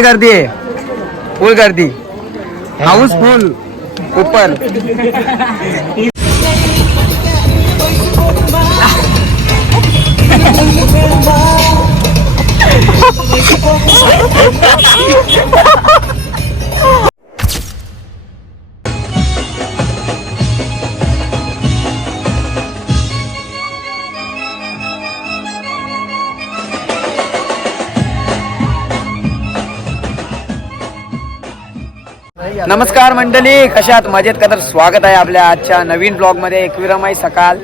लय गर्दी आहे फुल गर्दी हाऊस फुल ऊपर। नमस्कार मंडळी कशात मजेत का? तर स्वागत आहे आपल्या आजच्या नवीन ब्लॉगमध्ये एकविरामाई सकाळ.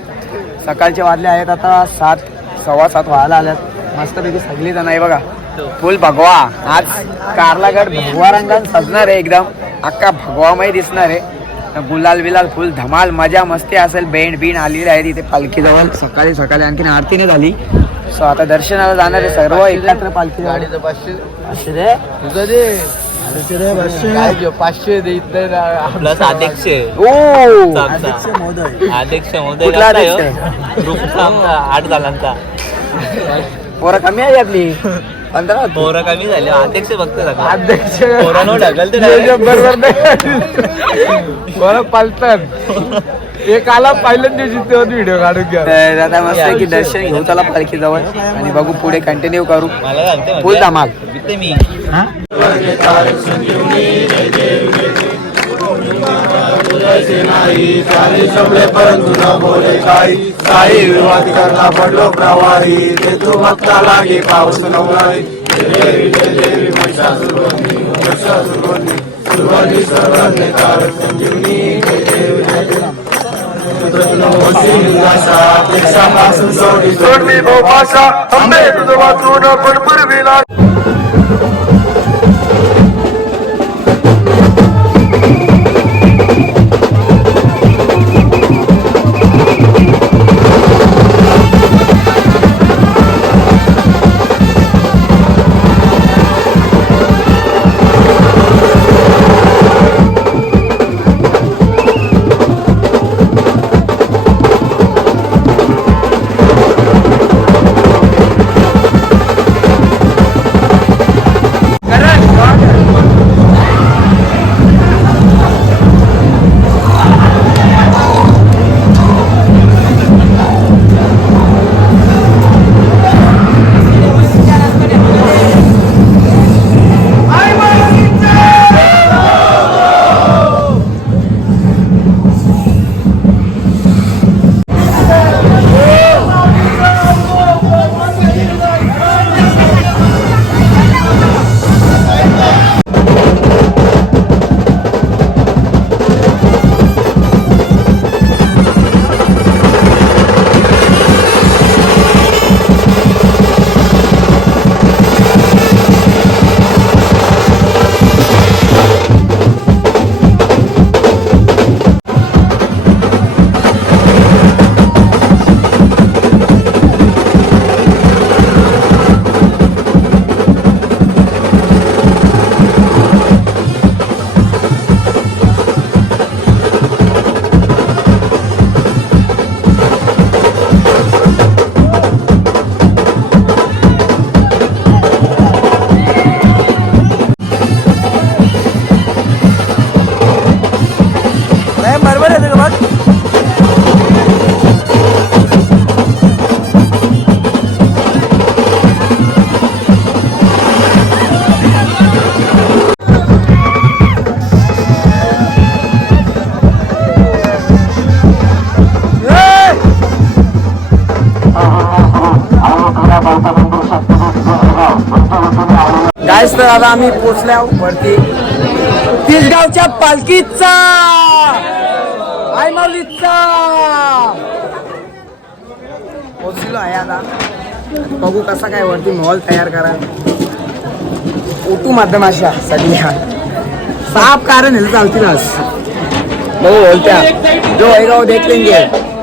सकाळचे वाजले आहेत आता सात सव्वा सात व्हायला आल्यात मस्तपैकी सगळी जण आहे बघा. फुल भगवा. आज कार्लागड भगवा रंगात सजणार आहे एकदम. अख्खा भगवामय दिसणार आहे. गुलाल बिलाल फुल धमाल मजा मस्ती असेल. बेंड बीण आलेली आहे तिथे पालखीजवळ. सकाळी सकाळी आणखीन आरती नाही झाली. सो आता दर्शनाला जाणार आहे सर्व एकत्र पालखी गाडीचं पाचशे पाचशे प्लस अध्यक्ष ओ! अध्यक्ष महोदय. अध्यक्ष महोदय कुठला लागलाय अध्यक्ष हो. ग्रुपचा आमचा आठ जणांचा पोरं कमी आहे आपली. पंधरा पोरं कमी झाले. अध्यक्ष फक्त. अध्यक्ष. पोरांनो ढकल. बरोबर पालतात. एक आला पहिल्याच दिवशी तेव्हा व्हिडिओ काढून घ्या. आता मस्त की दर्शन घेऊ त्याला पालखी जवळ आणि बघू पुढे कंटिन्यू करू. मला घालते म्हणजे. जैसे नाही इथे मी परंतु न बोले काही. काही विवाद करता पडलो प्रवाही ते तू भक्ता लागे पाऊस नवराई देवी देवी सर्वांनी संजीवनी देवी देवी सोडी सोडली भाषा अंबे वाचून पण पूर्वीला गायस आम्ही पोचल्या वरती. तिसगावच्या पालखीचा! आय माऊलीचा पोचलो आहे आता. बघू कसा काय वरती मॉल तयार करा. ओटू माध्यमाशा सगळ्या साफ कारण आहे चालतील आज. बघू बोलत्या. जो होएगा वो देख लेंगे.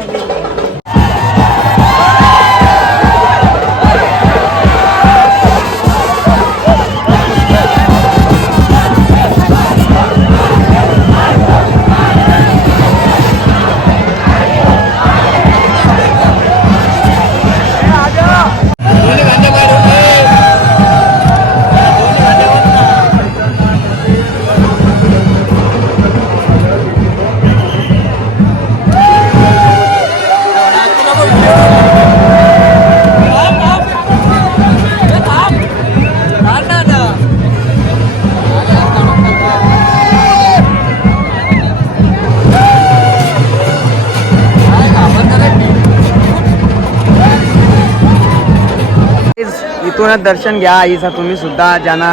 इथूनच दर्शन घ्या आईचं तुम्ही सुद्धा ज्यांना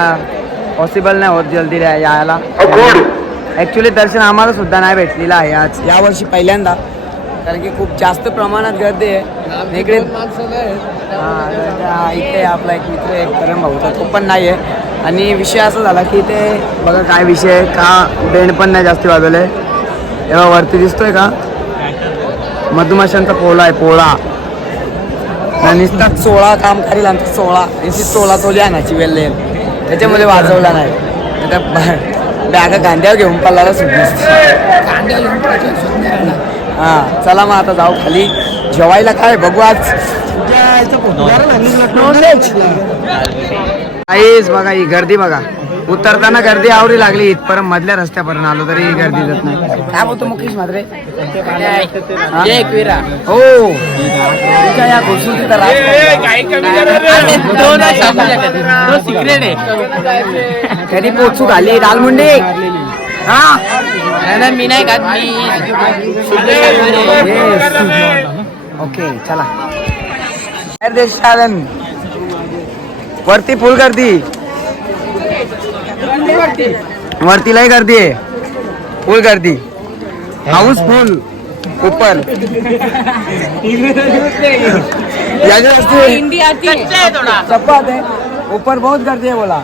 पॉसिबल नाही होत जल्दी यायला. ॲक्च्युली दर्शन आम्हाला सुद्धा नाही भेटलेलं आहे आज. यावर्षी पहिल्यांदा. कारण की खूप जास्त प्रमाणात गर्दी आहे. इकडे इथे आपला एक मित्र आहे करण भाऊचा तो पण नाही आहे. आणि विषय असा झाला की ते बघा काय विषय आहे का बेंड पण नाही जास्ती वाजवले तेव्हा वरती दिसतोय का? मधुमाशांचा पोळा आहे पोळा. नुसतात सोळा काम करील आमचा सोळा नुसती सोळा तोली आणायची वेळ त्याच्यामध्ये वाजवला नाही. बॅ- बॅगा गांड्यावर घेऊन पल्लाला सुटली हा चला मग आता जाऊ खाली. जेवायला काय बघू आज? आईच बघा ही गर्दी बघा. उतरताना गर्दी आवडी लागली इथपर्यंत मधल्या रस्त्यापर्यंत आलो तरी ही गर्दी दिसत नाही. काय बोलतो मुकेश मात्रे हा? हो या कधी पोचू झाली दालमुंडी हा? मी नाही खात ओके चला. देश चालन वरती फुल गर्दी. वरती. गर्दी आहे. फुल गर्दी. हाऊस फुल ऊपर याच्या वरती हिंदी आती है थोड़ा. चपात है ऊपर बहुत गर्दी है बोला.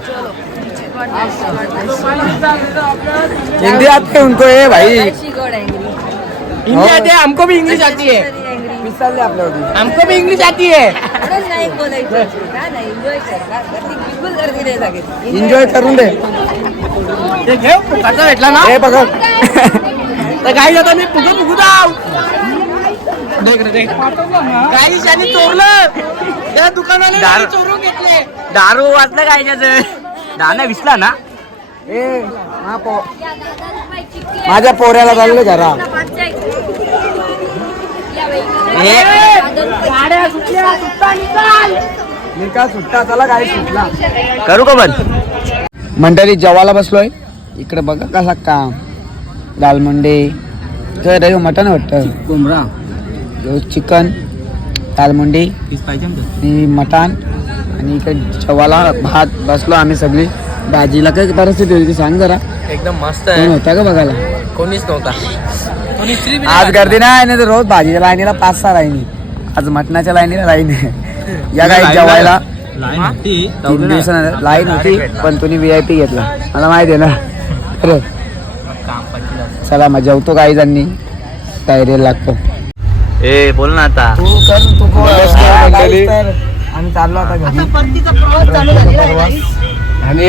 हिंदी आती है उनको ये भाई? हिंदी आती है. हमको भी इंग्लिश आती है हमको भी इंग्लिश आती है एन्जॉय करून दे. ते घेऊ फुकटचा भेटला ना? हे बघा. तर काही आता मी काही चोरलं. त्या दुकानाने दार- चोरून घेतले. दारू वाचलं काय त्याचं दाना विसला ना? ए हा पो माझ्या पोऱ्याला चाललं जरा. मी का सुट्टा चला काय सुटला. करू का बंद? मंडळी जेवायला बसलोय. इकडे बघा कसा काम. दालमंडे तर रे मटन वाटतं. कोंबडा. चिकन दालमंडी आणि मटण. आणि इकडे जेवायला भात बसलो आम्ही सगळी. भाजीला काय परिस्थिती होती सांग जरा. एकदम मस्त कोण होता का बघायला? कोणीच नव्हता. आज गर्दी नाही नाही तर रोज भाजीच्या लाईनीला पाच सहा लाईनी आज मटणाच्या लाईनीला लाईन आहे. या काय जेवायला तीन दिवसानंतर लाईन होती पण तुम्ही व्ही आय पी घेतला. मला माहिती आहे ना. खरं चला मग जेवतो काही जणांनी तयारीला लागतो. ए बोल ना आता. तू कर तू. आम्ही चाललो आता घरी. आणि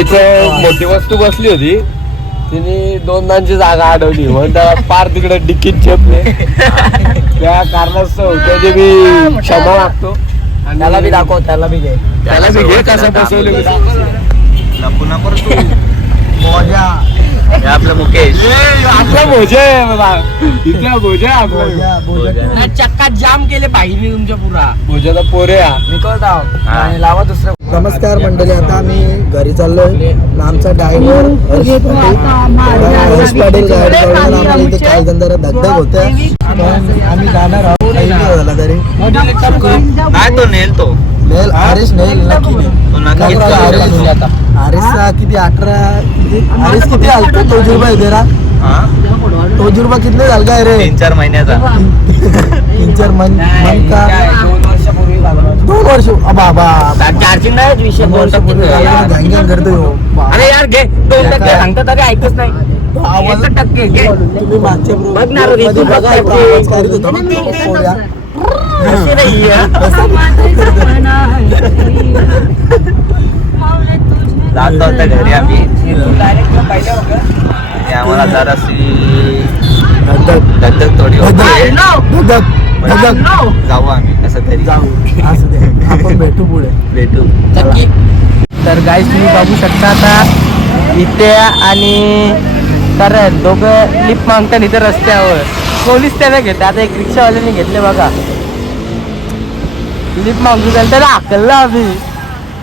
इथे मोठी वस्तू बसली होती. तिने दोन दांची जागा अडवली. म्हणून त्याला पार तिकडे डिक्कीत झेपले. त्या कारणास्तव त्याची मी क्षमा मागतो. आणि त्याला बी दाखव त्याला बी घे. त्याला मी घे कसं फसवले मी पुन्हा परत. हे आपलं मुकेश. आपला भोजे इथला भोजे आपला. चक्का जाम केले पाहिजे तुमच्या पुरा. भोजाचा पोरे निकोल राव हा. आणि लावा दुसरं नमस्कार मंडळी आता आम्ही घरी चाललोय. आमचा ड्रायव्हर हर्ष पाटील. गाडी आम्हाला इथे काही जण जरा धगधग होत्या आम्ही जाणार आहोत काही नाही झाला तरी नाही तो नेल तो? नेल? हरीश नेल नक्की हरीशचा किती अठरा किती हरीश किती आलता? तोजुर्बा आहे तेरा हा? तोजुर्बा कितने झाला रे? तीन चार महिन्याचा. तीन चार का? दोन वर्ष. बाबा चार्जिंग नाही विषय दोन टक्के गँगॅंग करतोय हो. अरे यार घे. दोन टक्के सांगता तरी ऐकच नाही. आवाज टक्के घे. तुम्ही मागच्या बघ ना रे, मध्ये तू बघा बघ एवढा ते. आवाज करीत होता ना तो पोऱ्या. असे नाही. जातो घरी आम्ही. आम्हाला जराशी थोडी होती. धगधग. जाऊ आम्ही. कसं तरी. जाऊ. असू दे. आपण भेटू पुढे. भेटू. तर गाईस तुम्ही बघू शकता आता इथे आणि तर दोघं लिफ्ट मागतात इथे रस्त्यावर. पोलीस त्याला घेते आता एक रिक्षावाल्याने घेतले बघा. लिफ्ट मागू त्याला त्याला हाकललं आम्ही.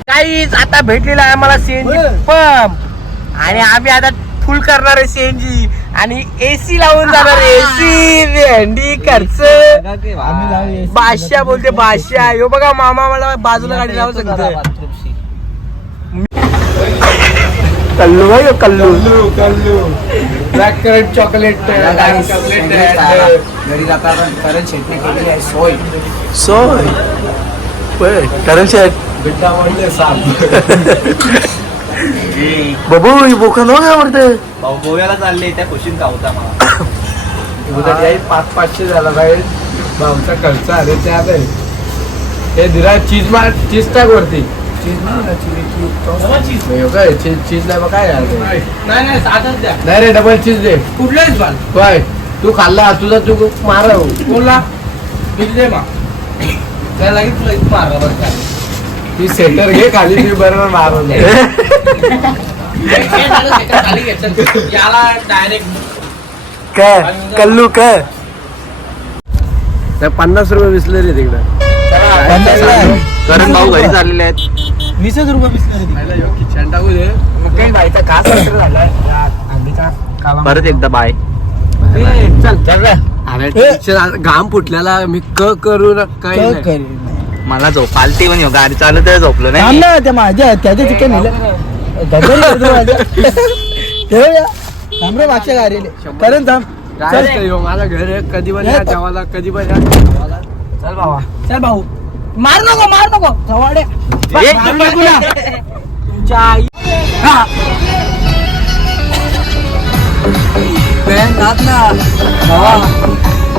काहीच आता भेटलेला आहे आम्हाला सीएनजी पंप आणि आम्ही आता फुल करणार आहे सीएनजी आणि एसी लावून जाणार. एसी भेंडी खर्च बादशा बोलते बादशा यो बघा मामा मला बाजूला गाडी लावू शकत. कल्लू भाई Kallu. Kallu black currant chocolate chocolate घरी जाता आपण करण शेटने केली आहे सोय. सोय. करण शेट बिट्टा म्हणले साप. बाबू ही बोकन हो काय म्हणते भाऊ गोव्याला चालले त्या खुशीन कावता मला? उद्या पाच पाचशे झाला पाहिजे भाऊचा खर्च आले त्या नाही हे दिरा चीज मार चीज टाक वरती. चीज नाही हो काय चीज चीज नाही मग काय झालं? नाही नाही साधच द्या. नाही रे डबल चीज दे. कुठलेच बाल. काय तू खाल्ला तुझा तू मार बोला किती दे मा. त्याला लागेल तुला इथं मारला बरं ती सेटर घे खाली मी बरोबर मारून हे काय कल्लू काय त्या पन्नास रुपये विसले रे तिकडे. करण भाऊ घरी चाललेले आहेत. वीसच रुपये खिचन टाकू दे. मग काही झालाय हल्लीच्या काळामध्ये. परत एकदा बाय. चल चल रे. अरे टीचर घाम फुटल्याला मी क करू न काही नाही. मला झोप पालती पण येऊ गाडी चालत आहे झोपलो नाही त्या माझ्या त्याच्या चिकन थांब रे मागच्या गाडीले. करण थांब. ह्यो? माझं घर आहे? कधी पण या देवाला कधी पण या. चल भावा. चल भाऊ. मार नको मार नको. ए, ना. तुमच्या आई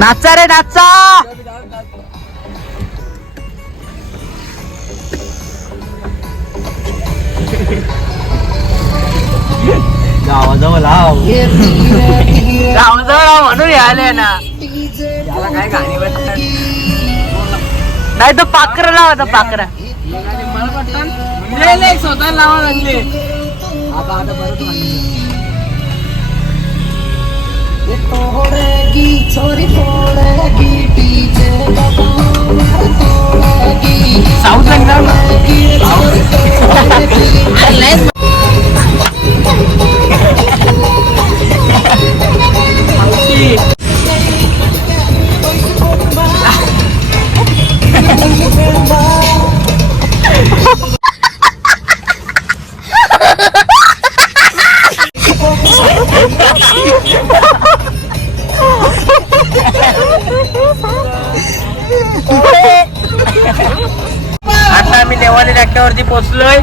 नाचा रे नाचा. गावाजवळ लाव गावजवळ म्हणून आले ना याला काय गाणी वाटतात नाही तर पाकर लावा तर पाकरा स्वतः लावा लागले. आता आता परत. तोड़ेगी छोरी डीजे तोड़ेगी साऊथ आता नाक्यावरती पोहोचलोय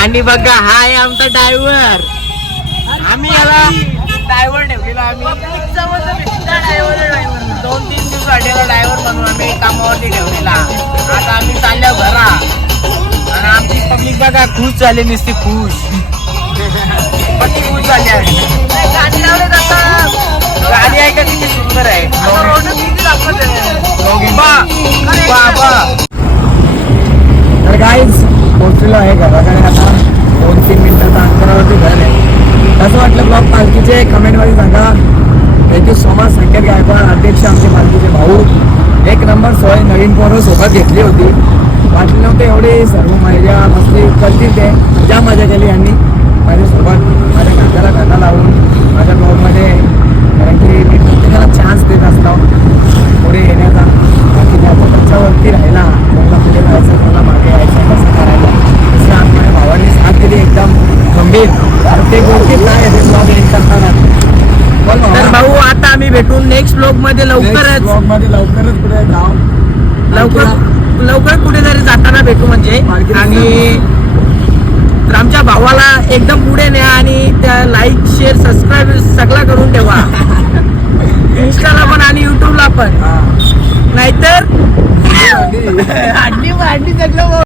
आणि बघा हा आहे आमचा ड्रायव्हर आम्ही याला ड्रायव्हर ठेवलेला आम्ही. दोन तीन दिवस वाटेला ड्रायव्हर म्हणून आम्ही कामावरती ठेवलेला. आता आम्ही चालल्या घरा. आणि आमची पब्लिक बघा खुश झाली नुसती खुश. पट्टी खुश झाली आहे. गाडी आहे का किती सुंदर आहे? बा बा बा तर गाईज पोहोचलेलो आहे घराकडे. आता दोन तीन मिनिटाच्या अंतरावरती घर आहे. कसं वाटलं ब्लॉग पालखीचे. कमेंटमध्ये सांगा. Thank you so much Sanket Gaikwad अध्यक्ष आमचे पालखीचे भाऊ. एक नंबर सोय नवीन पोरं सोबत घेतली होती. वाटली नव्हते एवढी. सर्व मजा मस्ती करतील ते. ज्या मजा केली यांनी. माझ्यासोबत माझ्या घरच्याला कांदा लावून माझ्या ब्लॉगमध्ये. कारण की मी प्रत्येकाला चान्स देत असतो. पुढे येण्याचा. बाकी ज्याचा त्याच्यावरती राहिला कोणाला पुढे जायचं कोणाला मागे यायचं कसं करायचं तसं आज माझ्या भावांनी साथ दिली एकदम गंभीर. प्रत्येक गोष्टी काय ते ब्लॉग करताना तर. भाऊ आता आम्ही भेटू नेक्स्ट ब्लॉगमध्ये लवकरच vlog मध्ये लवकरच पुढे जाऊ. लवकर लवकर कुठेतरी जाताना भेटू म्हणजे. आणि तर आमच्या भावाला एकदम पुढे न्या आणि त्या लाईक शेअर सबस्क्राईब सगळा करून ठेवा. इंस्टाला पण आणि युट्यूबला पण. नाहीतर सगळं